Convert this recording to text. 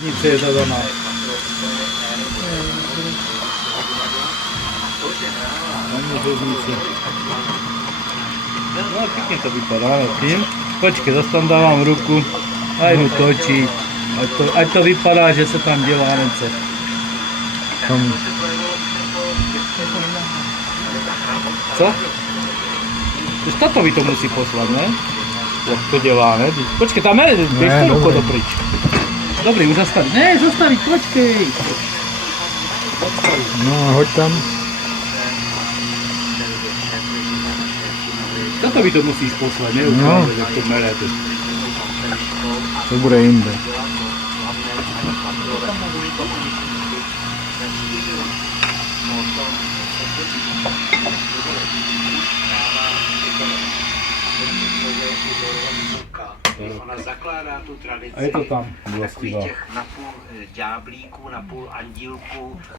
Nic je to doma. No pěkně to vypadá nad tím. Počkej, zase tam dávám ruku a jdu točit. Ať to vypadá, že se tam dělá něco. Co? Už tatovi to musí poslat, ne? Jak to dělá, ne? Počkej, tam je, běž to ruko dopryč. Dobrý, už zastavit. Ne, zastavit, počkej. No, hoď tam. Tatovi to musíš poslat, ne? No. Jak to melete. To bude jinde. Ona zakládá tu tradici. A je to tam Takových vlastivá. těch napůl ďáblíků, napůl andílků,